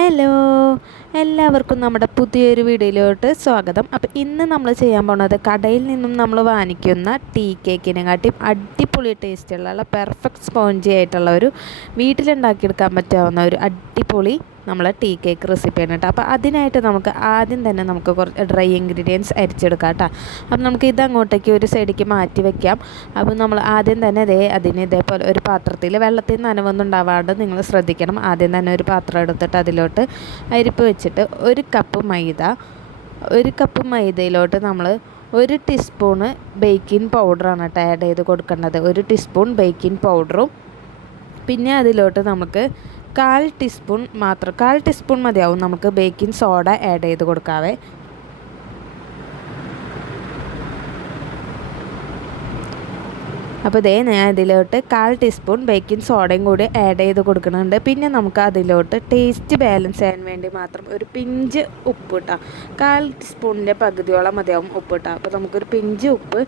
Hello എല്ലാവർക്കും നമ്മുടെ പുതിയൊരു വീഡിയോയിലോട്ട് സ്വാഗതം. അപ്പോൾ ഇന്ന് നമ്മൾ ചെയ്യാൻ പോണത് കടയിൽ നിന്നും നമ്മൾ വാങ്ങിക്കുന്ന ടീ കേക്കിനെ കാട്ടി അടിപൊളി ടേസ്റ്റുള്ള പെർഫെക്റ്റ് സ്പോഞ്ചി ആയിട്ടുള്ള ഒരു വീട്ടിലുണ്ടാക്കിയെടുക്കാൻ പറ്റാവുന്ന ഒരു അടിപൊളി നമ്മൾ ടീ കേക്ക് റെസിപ്പിയാണ് കേട്ടോ. അപ്പോൾ അതിനായിട്ട് നമുക്ക് ആദ്യം തന്നെ നമുക്ക് കുറച്ച് ഡ്രൈ ഇൻഗ്രീഡിയൻസ് അരിച്ചെടുക്കാം കേട്ടോ. അപ്പം നമുക്ക് ഇത് ഒരു സൈഡിലേക്ക് മാറ്റി വെക്കാം. അപ്പോൾ നമ്മൾ ആദ്യം തന്നെ ഇതേ അതിന് ഇതേപോലെ ഒരു പാത്രത്തിൽ വെള്ളത്തിൽ നനവൊന്നും ഉണ്ടാവാണ്ട് നിങ്ങൾ ശ്രദ്ധിക്കണം. ആദ്യം തന്നെ ഒരു പാത്രം എടുത്തിട്ട് അതിലോട്ട് അരിപ്പ് വെച്ചിട്ട് ഒരു കപ്പ് മൈദ ഒരു കപ്പ് മൈദയിലോട്ട് നമ്മൾ ഒരു ടീസ്പൂണ് ബേക്കിംഗ് പൗഡറാണ് കേട്ടോ ആഡ് ചെയ്ത് കൊടുക്കേണ്ടത്. ഒരു ടീസ്പൂൺ ബേക്കിംഗ് പൗഡറും പിന്നെ അതിലോട്ട് നമുക്ക് കാൽ ടീസ്പൂൺ മാത്രം കാൽ ടീസ്പൂൺ മതിയാവും നമുക്ക് ബേക്കിംഗ് സോഡ ആഡ് ചെയ്ത് കൊടുക്കാവേ. അപ്പോൾ ഇതേ ഞാൻ ഇതിലോട്ട് കാൽ ടീസ്പൂൺ ബേക്കിംഗ് സോഡയും കൂടി ആഡ് ചെയ്ത് കൊടുക്കുന്നുണ്ട്. പിന്നെ നമുക്ക് അതിലോട്ട് ടേസ്റ്റ് ബാലൻസ് ചെയ്യാൻ വേണ്ടി മാത്രം ഒരു പിഞ്ച് ഉപ്പ് ഇട്ടാം. കാൽ ടീസ്പൂണിന്റെ പകുതിയോളം മതിയാവും ഉപ്പ് ഇട്ടാം. അപ്പോൾ നമുക്കൊരു പിഞ്ച് ഉപ്പ്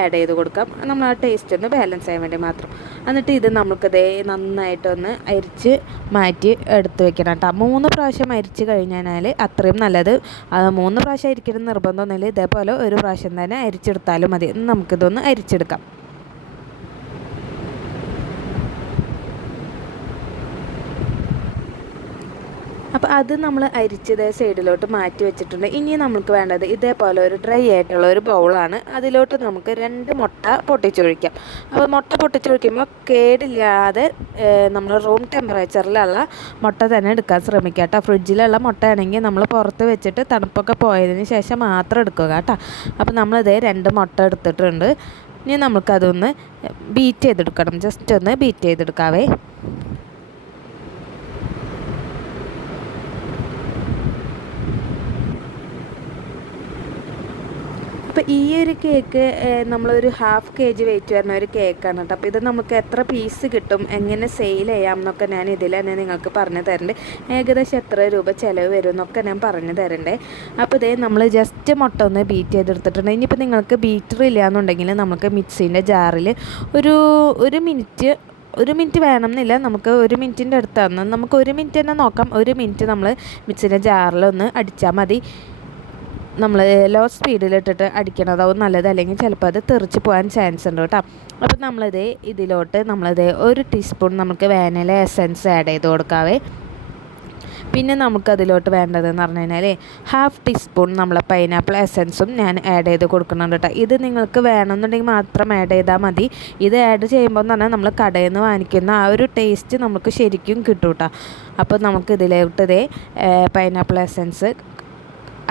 ആഡ് ചെയ്ത് കൊടുക്കാം. നമ്മൾ ആ ടേസ്റ്റ് ഒന്ന് ബാലൻസ് ചെയ്യാൻ വേണ്ടി മാത്രം. എന്നിട്ട് ഇത് നമുക്കിതേ നന്നായിട്ടൊന്ന് അരിച്ച് മാറ്റി എടുത്ത് വെക്കണം കേട്ടോ. മൂന്ന് പ്രാവശ്യം അരിച്ച് കഴിഞ്ഞാൽ അത്രയും നല്ലത്. മൂന്ന് പ്രാവശ്യം അരിക്കണം നിർബന്ധമൊന്നുമില്ല. ഇതേപോലെ ഒരു പ്രാവശ്യം തന്നെ അരിച്ചെടുത്താലും മതി. നമുക്കിതൊന്ന് അരിച്ചെടുക്കാം. അപ്പോൾ അത് നമ്മൾ അരിച്ചത് സൈഡിലോട്ട് മാറ്റി വെച്ചിട്ടുണ്ട്. ഇനി നമുക്ക് വേണ്ടത് ഇതേപോലെ ഒരു ഡ്രൈ ആയിട്ടുള്ള ഒരു ബൗളാണ് അതിലോട്ട് നമുക്ക് രണ്ട് മുട്ട പൊട്ടിച്ചൊഴിക്കാം. അപ്പോൾ മുട്ട പൊട്ടിച്ചൊഴിക്കുമ്പോൾ കേടില്ലാതെ നമ്മൾ റൂം ടെമ്പറേച്ചറിലുള്ള മുട്ട തന്നെ എടുക്കാൻ ശ്രമിക്കുക കേട്ടോ. ഫ്രിഡ്ജിലുള്ള മുട്ട ആണെങ്കിൽ നമ്മൾ പുറത്ത് വെച്ചിട്ട് തണുപ്പൊക്കെ പോയതിന് ശേഷം മാത്രം എടുക്കുക കേട്ടോ. അപ്പോൾ നമ്മളിതേ രണ്ട് മുട്ട എടുത്തിട്ടുണ്ട്. ഇനി നമുക്കതൊന്ന് ബീറ്റ് ചെയ്തെടുക്കണം. ജസ്റ്റ് ഒന്ന് ബീറ്റ് ചെയ്തെടുക്കാവേ. അപ്പോൾ ഈ ഒരു കേക്ക് നമ്മളൊരു ഹാഫ് കെ ജി വെയിറ്റ് വരുന്ന ഒരു കേക്കാണ് കേട്ടോ. അപ്പോൾ ഇത് നമുക്ക് എത്ര പീസ് കിട്ടും എങ്ങനെ സെയിൽ ചെയ്യാം എന്നൊക്കെ ഞാൻ ഇതിൽ തന്നെ നിങ്ങൾക്ക് പറഞ്ഞു തരണ്ട്. ഏകദേശം എത്ര രൂപ ചിലവ് വരും എന്നൊക്കെ ഞാൻ പറഞ്ഞു തരണ്ടേ. അപ്പോൾ ഇതേ നമ്മൾ ജസ്റ്റ് മുട്ട ഒന്ന് ബീറ്റ് ചെയ്തെടുത്തിട്ടുണ്ട്. ഇനിയിപ്പോൾ നിങ്ങൾക്ക് ബീറ്റർ ഇല്ല എന്നുണ്ടെങ്കിൽ നമുക്ക് മിക്സീന്റെ ജാറിൽ ഒരു ഒരു മിനിറ്റ് ഒരു മിനിറ്റ് വേണമെന്നില്ല. നമുക്ക് ഒരു മിനിറ്റിന്റെ അടുത്താണ് നമുക്ക് ഒരു മിനിറ്റ് തന്നെ നോക്കാം. ഒരു മിനിറ്റ് നമ്മൾ മിക്സിന്റെ ജാറിലൊന്ന് അടിച്ചാൽ മതി. നമ്മൾ ലോ സ്പീഡിലിട്ടിട്ട് അടിക്കണതാവും നല്ലത്. അല്ലെങ്കിൽ ചിലപ്പോൾ അത് തെറിച്ച് പോകാൻ ചാൻസ് ഉണ്ട് കേട്ടോ. അപ്പോൾ നമ്മളിത് ഇതിലോട്ട് നമ്മളിത് ഒരു ടീസ്പൂൺ നമുക്ക് വേനല എസൻസ് ആഡ് ചെയ്ത് കൊടുക്കാവേ. പിന്നെ നമുക്കതിലോട്ട് വേണ്ടതെന്ന് പറഞ്ഞു കഴിഞ്ഞാൽ ഹാഫ് ടീസ്പൂൺ നമ്മളെ പൈനാപ്പിൾ എസൻസും ഞാൻ ആഡ് ചെയ്ത് കൊടുക്കുന്നുണ്ട് കേട്ടോ. ഇത് നിങ്ങൾക്ക് വേണമെന്നുണ്ടെങ്കിൽ മാത്രം ആഡ് ചെയ്താൽ മതി. ഇത് ആഡ് ചെയ്യുമ്പോൾ എന്ന് പറഞ്ഞാൽ നമ്മൾ കടയിൽ നിന്ന് വാങ്ങിക്കുന്ന ആ ഒരു ടേസ്റ്റ് നമുക്ക് ശരിക്കും കിട്ടും കേട്ടോ അപ്പോൾ നമുക്ക് ഇതിലോട്ട് ഇതേ പൈനാപ്പിൾ എസൻസ്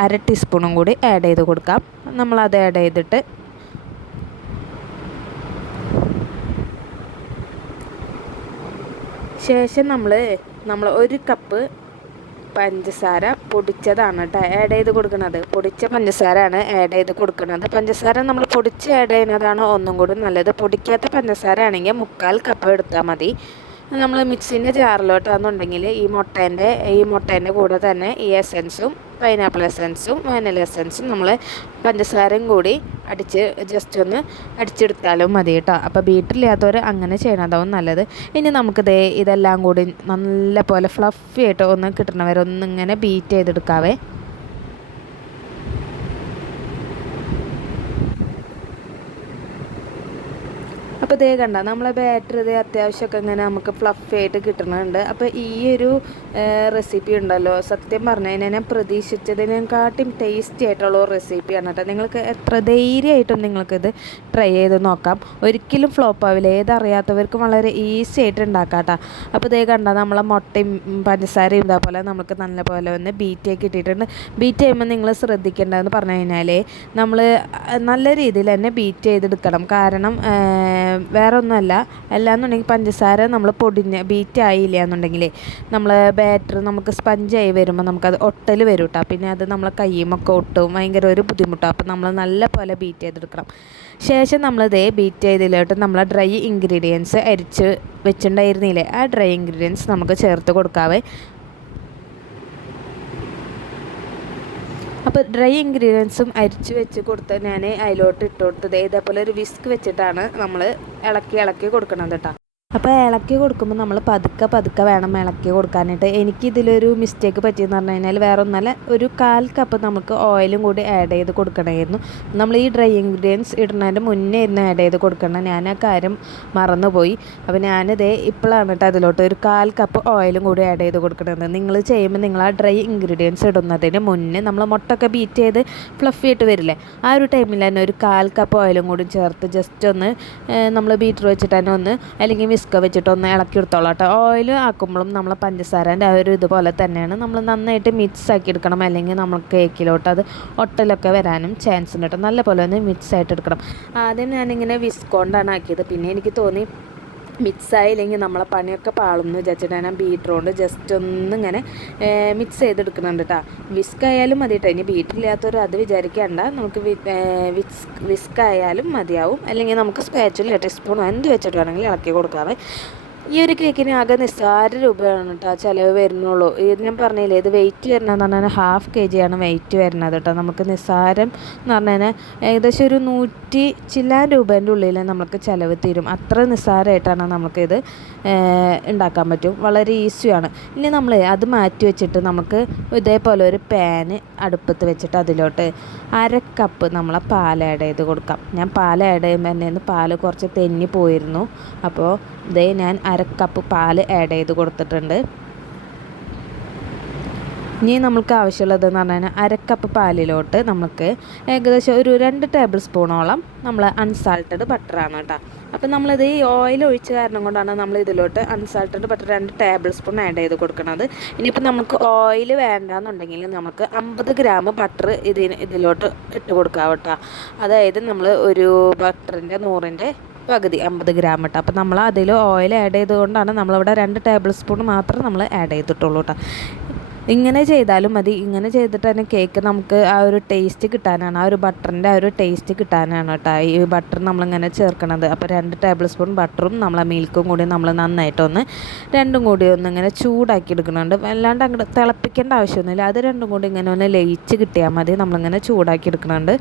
അര ടീസ്പൂണും കൂടി ആഡ് ചെയ്ത് കൊടുക്കാം. നമ്മളത് ആഡ് ചെയ്തിട്ട് ശേഷം നമ്മൾ നമ്മൾ ഒരു കപ്പ് പഞ്ചസാര പൊടിച്ചതാണ് കേട്ടോ ആഡ് ചെയ്ത് കൊടുക്കുന്നത് പൊടിച്ച പഞ്ചസാരയാണ് ആഡ് ചെയ്ത് കൊടുക്കുന്നത് പഞ്ചസാര നമ്മൾ പൊടിച്ച് ആഡ് ചെയ്യുന്നതാണ് ഒന്നും കൂടി നല്ലത്. പൊടിക്കാത്ത പഞ്ചസാര ആണെങ്കിൽ മുക്കാൽ കപ്പ് എടുത്താൽ മതി. നമ്മൾ മിക്സിന്റെ ജാറിലോട്ടാണെന്നുണ്ടെങ്കിൽ ഈ മുട്ടേന്റെ ഈ മുട്ടേന്റെ കൂടെ തന്നെ ഈ എസൻസും പൈനാപ്പിൾ എസൻസും വാനില എസൻസും നമ്മൾ പഞ്ചസാരയും കൂടി അടിച്ച് ജസ്റ്റ് ഒന്ന് അടിച്ചെടുത്താലും മതി കേട്ടോ. അപ്പോൾ വീട്ടിലില്ലാത്തവർ അങ്ങനെ ചെയ്യണതാവും നല്ലത്. ഇനി നമുക്കിത് ഇതെല്ലാം കൂടി നല്ല പോലെ ഫ്ലഫി ആയിട്ട് ഒന്ന് കിട്ടണവരെ ഒന്നിങ്ങനെ ബീറ്റ് ചെയ്തെടുക്കാവേ. അപ്പോൾ ഇതേ കണ്ട നമ്മളെ ബാറ്ററി ഇതേ അത്യാവശ്യമൊക്കെ ഇങ്ങനെ നമുക്ക് ഫ്ലഫി ആയിട്ട് കിട്ടുന്നുണ്ട്. അപ്പോൾ ഈ ഒരു റെസിപ്പി ഉണ്ടല്ലോ സത്യം പറഞ്ഞു കഴിഞ്ഞാൽ ഞാൻ പ്രതീക്ഷിച്ചതിനെക്കാട്ടും ടേസ്റ്റി ആയിട്ടുള്ള റെസിപ്പിയാണ് കേട്ടോ. നിങ്ങൾക്ക് എത്ര ധൈര്യമായിട്ടും നിങ്ങൾക്കിത് ട്രൈ ചെയ്ത് നോക്കാം. ഒരിക്കലും ഫ്ലോപ്പ് ആവില്ല. ഏതറിയാത്തവർക്കും വളരെ ഈസി ആയിട്ട് ഉണ്ടാക്കാം കേട്ടോ. അപ്പോൾ ഇതേ കണ്ട നമ്മളെ മുട്ടയും പഞ്ചസാരയും ഇതേപോലെ നമുക്ക് നല്ല പോലെ ഒന്ന് ബീറ്റ് ആക്കി ഇട്ടിട്ടുണ്ട് ബീറ്റ് ചെയ്യുമ്പോൾ നിങ്ങൾ ശ്രദ്ധിക്കേണ്ടതെന്ന് പറഞ്ഞു കഴിഞ്ഞാൽ നമ്മൾ നല്ല രീതിയിൽ തന്നെ ബീറ്റ് ചെയ്തെടുക്കണം. കാരണം വേറെ ഒന്നുമല്ല അല്ലാന്നുണ്ടെങ്കിൽ പഞ്ചസാര നമ്മൾ പൊടിഞ്ഞ് ബീറ്റ് ആയില്ല എന്നുണ്ടെങ്കിൽ നമ്മൾ ബാറ്റർ നമുക്ക് സ്പഞ്ചായി വരുമ്പോൾ നമുക്കത് ഒട്ടൽ വരും കേട്ടോ പിന്നെ അത് നമ്മളെ കയ്യുമൊക്കെ ഒട്ടും. ഭയങ്കര ഒരു ബുദ്ധിമുട്ടാണ് അപ്പോൾ നമ്മൾ നല്ല പോലെ ബീറ്റ് ചെയ്തെടുക്കണം. ശേഷം നമ്മളിതേ ബീറ്റ് ചെയ്തതിലോട്ട് നമ്മൾ ഡ്രൈ ഇൻഗ്രീഡിയൻസ് അരിച്ച് വെച്ചിട്ടുണ്ടായിരുന്നില്ലേ? ആ ഡ്രൈ ഇൻഗ്രീഡിയൻസ് നമുക്ക് ചേർത്ത് കൊടുക്കാവേ. അപ്പോൾ ഡ്രൈ ഇൻഗ്രീഡിയൻസും അരിച്ച് വെച്ച് കൊടുത്ത് ഞാൻ അതിലോട്ട് ഇട്ട് കൊടുത്തത്. ഇതേപോലെ ഒരു വിസ്ക് വെച്ചിട്ടാണ് നമ്മൾ ഇളക്കി ഇളക്കി കൊടുക്കണത് കേട്ടോ അപ്പോൾ ഇളക്കി കൊടുക്കുമ്പോൾ നമ്മൾ പതുക്കെ പതുക്കെ വേണം ഇളക്കി കൊടുക്കാനായിട്ട്. എനിക്കിതിലൊരു മിസ്റ്റേക്ക് പറ്റിയെന്ന് പറഞ്ഞു കഴിഞ്ഞാൽ വേറെ ഒന്നല്ല ഒരു കാൽ കപ്പ് നമുക്ക് ഓയിലും കൂടി ആഡ് ചെയ്ത് കൊടുക്കണമായിരുന്നു. നമ്മൾ ഈ ഡ്രൈ ഇൻഗ്രീഡിയൻസ് ഇടുന്നതിന്റെ മുന്നേ ഇരുന്ന് ആഡ് ചെയ്ത് കൊടുക്കണം. ഞാൻ ആ കാര്യം മറന്നുപോയി. അപ്പോൾ ഞാനിതേ ഇപ്പോഴാണ് കേട്ടോ അതിലോട്ട് ഒരു കാൽ കപ്പ് ഓയിലും കൂടി ആഡ് ചെയ്ത് കൊടുക്കണത്. നിങ്ങൾ ചെയ്യുമ്പോൾ നിങ്ങൾ ആ ഡ്രൈ ഇൻഗ്രീഡിയൻസ് ഇടുന്നതിന് മുന്നേ നമ്മൾ മുട്ടൊക്കെ ബീറ്റ് ചെയ്ത് ഫ്ലഫി ആയിട്ട് വരില്ലേ? ആ ഒരു ടൈമിൽ തന്നെ ഒരു കാൽ കപ്പ് ഓയിലും കൂടി ചേർത്ത് ജസ്റ്റ് ഒന്ന് നമ്മൾ ബീറ്റർ വെച്ചിട്ട് തന്നെ ഒന്ന് അല്ലെങ്കിൽ വിസ്ക വെച്ചിട്ട് ഒന്ന് ഇളക്കി എടുത്തോളാം കേട്ടോ. ഓയിൽ ആക്കുമ്പോഴും നമ്മൾ പഞ്ചസാരന്റെ ആ ഒരു ഇതുപോലെ തന്നെയാണ്. നമ്മൾ നന്നായിട്ട് മിക്സ് ആക്കി എടുക്കണം. അല്ലെങ്കിൽ നമ്മൾ കേക്കിലോട്ട് അത് ഒട്ടലൊക്കെ വരാനും ചാൻസ് ഉണ്ട് കേട്ടോ. നല്ലപോലെ ഒന്ന് മിക്സ് ആയിട്ട് എടുക്കണം. ആദ്യം ഞാനിങ്ങനെ വിസ്കോണ്ടാണ് ആക്കിയത്. പിന്നെ എനിക്ക് തോന്നി മിക്സ് ആയില്ലെങ്കിൽ നമ്മളെ പണിയൊക്കെ പാളും എന്ന് വിചാരിച്ചിട്ട് ഞാൻ കൊണ്ട് ജസ്റ്റ് ഒന്നിങ്ങനെ മിക്സ് ചെയ്തെടുക്കുന്നുണ്ട് കേട്ടോ വിസ്ക് ആയാലും മതി കേട്ടോ ഇനി ബീറ്ററില്ലാത്തവർ അത് വിചാരിക്കേണ്ട. നമുക്ക് വിസ് വിസ്ക് ആയാലും മതിയാവും. അല്ലെങ്കിൽ നമുക്ക് സ്പാച്ചിൽ ടീസ്പൂൺ എന്ത് വെച്ചിട്ട് വേണമെങ്കിൽ ഇളക്കി കൊടുക്കാവേ. ഈ ഒരു കേക്കിന് ആകെ നിസ്സാര രൂപയാണ് കേട്ടോ ചിലവ് വരുന്നുള്ളൂ. ഇത് ഞാൻ പറഞ്ഞില്ലേ ഇത് വെയിറ്റ് വരുന്നതെന്ന് പറഞ്ഞാൽ ഹാഫ് കെ ജിയാണ് വെയിറ്റ് വരുന്നത് കേട്ടോ നമുക്ക് നിസ്സാരം എന്ന് പറഞ്ഞാൽ ഏകദേശം ഒരു നൂറ്റി ചില്ലാൻ രൂപേന്റെ ഉള്ളിൽ നമുക്ക് ചിലവ് തീരും. അത്ര നിസ്സാരമായിട്ടാണ് നമുക്കിത് ഉണ്ടാക്കാൻ പറ്റും. വളരെ ഈസിയാണ് ഇനി നമ്മൾ അത് മാറ്റി വെച്ചിട്ട് നമുക്ക് ഇതേപോലെ ഒരു പാന് അടുപ്പത്ത് വെച്ചിട്ട് അതിലോട്ട് അര കപ്പ് നമ്മളെ പാൽ ആഡ് ചെയ്ത് കൊടുക്കാം. ഞാൻ പാൽ ആഡ് ചെയ്യുമ്പോൾ തന്നെ പാൽ കുറച്ച് തെന്നി പോയിരുന്നു. അപ്പോൾ ഇതേ ഞാൻ അര കപ്പ് പാൽ ആഡ് ചെയ്ത് കൊടുത്തിട്ടുണ്ട്. ഇനി നമുക്ക് ആവശ്യമുള്ളതെന്ന് പറഞ്ഞു കഴിഞ്ഞാൽ അര കപ്പ് പാലിലോട്ട് നമുക്ക് ഏകദേശം ഒരു രണ്ട് ടേബിൾ സ്പൂണോളം നമ്മൾ അൺസാൾട്ടഡ് ബട്ടറാണ് കേട്ടോ. അപ്പം നമ്മളിത് ഈ ഓയിൽ ഒഴിച്ച കാരണം കൊണ്ടാണ് നമ്മൾ ഇതിലോട്ട് അൺസാൾട്ടഡ് ബട്ടർ രണ്ട് ടേബിൾ സ്പൂൺ ആഡ് ചെയ്ത് കൊടുക്കുന്നത്. ഇനിയിപ്പോൾ നമുക്ക് ഓയിൽ വേണ്ടാന്നുണ്ടെങ്കിൽ നമുക്ക് അമ്പത് ഗ്രാം ബട്ടർ ഇതിന് ഇതിലോട്ട് ഇട്ട് കൊടുക്കാം കേട്ടോ. അതായത് നമ്മൾ ഒരു ബട്ടറിന്റെ നൂറിന്റെ പകുതി അമ്പത് ഗ്രാം ഇട്ട്. അപ്പോൾ നമ്മൾ അതിൽ ഓയിൽ ആഡ് ചെയ്തുകൊണ്ടാണ് നമ്മളിവിടെ രണ്ട് ടേബിൾ സ്പൂൺ മാത്രം നമ്മൾ ആഡ് ചെയ്തിട്ടുള്ളൂ കേട്ടോ ഇങ്ങനെ ചെയ്താലും മതി. ഇങ്ങനെ ചെയ്തിട്ട് തന്നെ കേക്ക് നമുക്ക് ആ ഒരു ടേസ്റ്റ് കിട്ടാനാണ്. ആ ഒരു ബട്ടറിന്റെ ആ ഒരു ടേസ്റ്റ് കിട്ടാനാണ് കേട്ടോ ഈ ബട്ടർ നമ്മളിങ്ങനെ ചേർക്കണത്. അപ്പോൾ രണ്ട് ടേബിൾ സ്പൂൺ ബട്ടറും നമ്മളെ മിൽക്കും കൂടി നമ്മൾ നന്നായിട്ടൊന്ന് രണ്ടും കൂടി ഒന്ന് ഇങ്ങനെ ചൂടാക്കി എടുക്കുന്നുണ്ട് അല്ലാണ്ട് അങ്ങോട്ട് തിളപ്പിക്കേണ്ട ആവശ്യമൊന്നുമില്ല. അത് രണ്ടും കൂടി ഇങ്ങനെ ഒന്ന് ലയിച്ച് കിട്ടിയാൽ മതി. നമ്മളിങ്ങനെ ചൂടാക്കി എടുക്കുന്നുണ്ട്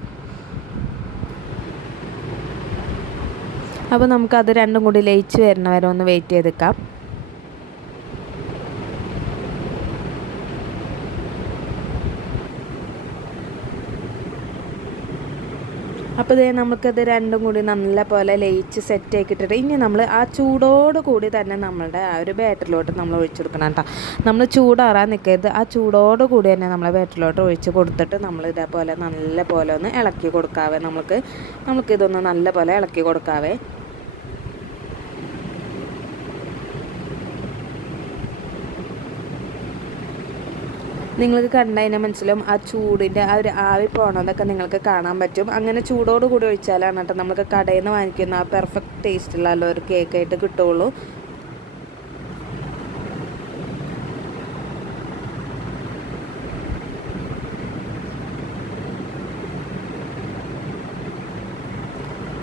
അപ്പോൾ നമുക്കത് രണ്ടും കൂടി ലയിച്ച് വരുന്ന വരെ ഒന്ന് വെയിറ്റ് ചെയ്തേക്കാം. അപ്പോൾ ഇതേ നമുക്കത് രണ്ടും കൂടി നല്ല പോലെ ലയിച്ച് സെറ്റ് ആക്കിയിട്ടിട്ട് ഇനി നമ്മൾ ആ ചൂടോട് കൂടി തന്നെ നമ്മളുടെ ആ ഒരു ബാറ്ററിലോട്ട് നമ്മൾ ഒഴിച്ചു കൊടുക്കണം കേട്ടോ നമ്മൾ ചൂടാറാൻ നിൽക്കരുത് ആ ചൂടോട് കൂടി തന്നെ നമ്മളെ ബാറ്ററിലോട്ട് ഒഴിച്ച് കൊടുത്തിട്ട് നമ്മൾ ഇതേപോലെ നല്ല പോലെ ഒന്ന് ഇളക്കി കൊടുക്കാവേ. നമുക്ക് നമുക്കിതൊന്ന് നല്ല പോലെ ഇളക്കി കൊടുക്കാവേ. നിങ്ങൾക്ക് കണ്ടതിനെ മനസ്സിലും ആ ചൂടിന്റെ ആ ഒരു ആവി പോകണതൊക്കെ നിങ്ങൾക്ക് കാണാൻ പറ്റും. അങ്ങനെ ചൂടോട് കൂടി ഒഴിച്ചാലാണ് കേട്ടോ നമുക്ക് കടയിൽ നിന്ന് വാങ്ങിക്കുന്ന ആ പെർഫെക്റ്റ് ടേസ്റ്റുള്ള ഒരു കേക്കായിട്ട് കിട്ടുള്ളൂ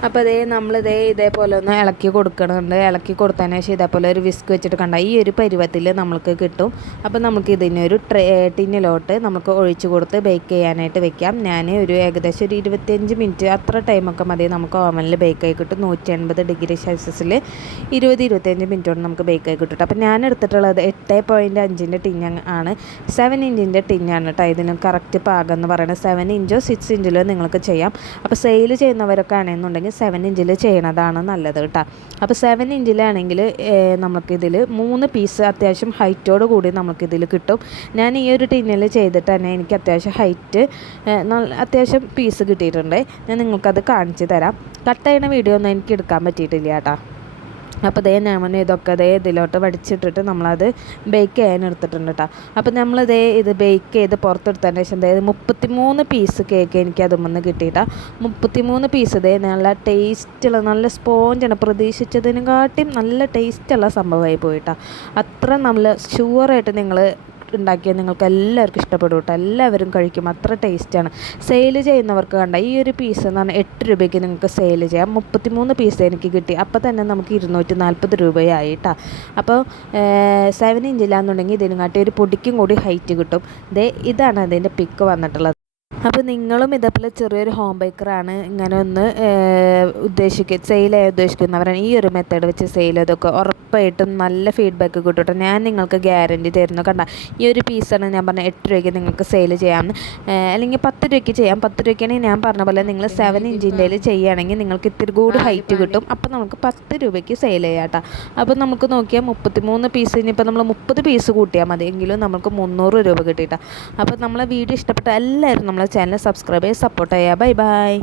അപ്പോൾ അതേ നമ്മളിതേ ഇതേപോലെ ഒന്ന് ഇളക്കി കൊടുക്കണുണ്ട്. ഇളക്കി കൊടുത്തതിന് ശേഷം ഇതേപോലെ ഒരു വിസ്ക് വെച്ചിട്ട് കണ്ട ഈ ഒരു പരുവത്തിൽ നമ്മൾക്ക് കിട്ടും. അപ്പോൾ നമുക്ക് ഇതിനെ ഒരു ട്രേ ടിന്നിലോട്ട് നമുക്ക് ഒഴിച്ചു കൊടുത്ത് ബേക്ക് ചെയ്യാനായിട്ട് വെക്കാം. ഞാൻ ഒരു ഏകദേശം ഒരു ഇരുപത്തിയഞ്ച് മിനിറ്റ് അത്ര ടൈമൊക്കെ മതി നമുക്ക് ഓവനിൽ ബേക്ക് ആയി കിട്ടും. നൂറ്റി എൺപത് ഡിഗ്രി സെൽഷ്യസിൽ ഇരുപത് ഇരുപത്തിയഞ്ച് മിനിറ്റ് കൊണ്ട് നമുക്ക് ബേക്ക് ആയി കിട്ടും അപ്പോൾ ഞാൻ എടുത്തിട്ടുള്ളത് എട്ട് പോയിന്റ് അഞ്ചിന്റെ ടിൻ ആണ്. സെവൻ ഇഞ്ചിന്റെ ടിന്നാണ് കേട്ടോ ഇതിന് കറക്റ്റ് പാകം എന്ന് പറയുന്നത്. സെവൻ ഇഞ്ചോ സിക്സ് ഇഞ്ചിലോ നിങ്ങൾക്ക് ചെയ്യാം. അപ്പോൾ സെയിൽ ചെയ്യുന്നവരൊക്കെ ആണെന്നുണ്ടെങ്കിൽ സെവൻ ഇഞ്ചിൽ ചെയ്യണതാണ് നല്ലത് കേട്ടോ. അപ്പോൾ സെവൻ ഇഞ്ചിലാണെങ്കിൽ നമുക്കിതിൽ മൂന്ന് പീസ് അത്യാവശ്യം ഹൈറ്റോട് കൂടി നമുക്കിതിൽ കിട്ടും. ഞാൻ ഈ ഒരു ടിന്നിൽ ചെയ്തിട്ട് തന്നെ എനിക്ക് അത്യാവശ്യം ഹൈറ്റ് അത്യാവശ്യം പീസ് കിട്ടിയിട്ടുണ്ട്. ഞാൻ നിങ്ങൾക്കത് കാണിച്ചു തരാം. കട്ട് ചെയ്യുന്ന വീഡിയോ ഒന്നും എനിക്ക് എടുക്കാൻ പറ്റിയിട്ടില്ല കേട്ടോ. അപ്പോൾ ദേ ഞാൻ ഇതൊക്കെ ദേ ഇതിലോട്ട് വടിച്ചിട്ടിട്ട് നമ്മളത് ബേക്ക് ചെയ്യാൻ എടുത്തിട്ടുണ്ട് കേട്ടോ അപ്പോൾ നമ്മൾ ദേ ഇത് ബേക്ക് ചെയ്ത് പുറത്തെടുത്തതിന് ശേഷം ദേ മുപ്പത്തി മൂന്ന് പീസ് കേക്ക് എനിക്ക് അതിൽ നിന്ന് കിട്ടിയിട്ടാ മുപ്പത്തി മൂന്ന് പീസ് ദേ നല്ല ടേസ്റ്റുള്ള നല്ല സ്പോഞ്ചാണ് പ്രതീക്ഷിച്ചതിനെക്കാട്ടിയും നല്ല ടേസ്റ്റുള്ള സംഭവമായി പോയിട്ടാ അത്ര നമ്മൾ ഷുവറായിട്ട് നിങ്ങൾ ഉണ്ടാക്കിയാൽ നിങ്ങൾക്ക് എല്ലാവർക്കും ഇഷ്ടപ്പെടും കേട്ടോ. എല്ലാവരും കഴിക്കും. അത്ര ടേസ്റ്റാണ് സെയിൽ ചെയ്യുന്നവർക്ക് കണ്ട ഈ ഒരു പീസ് എന്ന് പറഞ്ഞാൽ എട്ട് രൂപയ്ക്ക് നിങ്ങൾക്ക് സെയിൽ ചെയ്യാം. മുപ്പത്തിമൂന്ന് പീസ് എനിക്ക് കിട്ടി. അപ്പോൾ തന്നെ നമുക്ക് ഇരുന്നൂറ്റി നാൽപ്പത് രൂപയായി കേട്ടോ അപ്പോൾ സെവൻ ഇഞ്ചിലാന്നുണ്ടെങ്കിൽ ഇതിനും കാട്ടി ഒരു പൊടിക്കും കൂടി ഹൈറ്റ് കിട്ടും. ദേ ഇതാണ് അതിന്റെ പിക്ക് വന്നിട്ടുള്ളത്. അപ്പോൾ നിങ്ങളും ഇതേപോലെ ചെറിയൊരു ഹോം ബേക്കറാണ് ഇങ്ങനെ ഒന്ന് ഉദ്ദേശിക്കുക സെയിൽ ചെയ്യാൻ ഉദ്ദേശിക്കുന്നവരാണ്. ഈ ഒരു മെത്തേഡ് വെച്ച് സെയിൽ ചെയ്തൊക്കെ ഉറപ്പായിട്ടും നല്ല ഫീഡ്ബാക്ക് കിട്ടും ഞാൻ നിങ്ങൾക്ക് ഗ്യാരന്റി തരുന്നു. കണ്ട ഈ ഒരു പീസാണ് ഞാൻ പറഞ്ഞ എട്ട് രൂപയ്ക്ക് നിങ്ങൾക്ക് സെയിൽ ചെയ്യാം. അല്ലെങ്കിൽ പത്ത് രൂപയ്ക്ക് ചെയ്യാം. പത്ത് രൂപയ്ക്കാണെങ്കിൽ ഞാൻ പറഞ്ഞ പോലെ നിങ്ങൾ സെവൻ ഇഞ്ചിന്റെ ചെയ്യുകയാണെങ്കിൽ നിങ്ങൾക്ക് ഇത്തിരി കൂടി ഹൈറ്റ് കിട്ടും. അപ്പോൾ നമുക്ക് പത്ത് രൂപയ്ക്ക് സെയിൽ ചെയ്യാം കേട്ടോ. അപ്പോൾ നമുക്ക് നോക്കിയാൽ മുപ്പത്തിമൂന്ന് പീസ് ഇനിയിപ്പോൾ നമ്മൾ മുപ്പത് പീസ് കൂട്ടിയാൽ മതി. എങ്കിലും നമുക്ക് മുന്നൂറ് രൂപ കിട്ടിയിട്ടാണ് അപ്പോൾ നമ്മളെ വീഡിയോ ഇഷ്ടപ്പെട്ട എല്ലാവരും നമ്മളെ ചാനൽ സബ്സ്ക്രൈബ് ചെയ്ത് സപ്പോർട്ട് ചെയ്യുക ബൈ ബൈ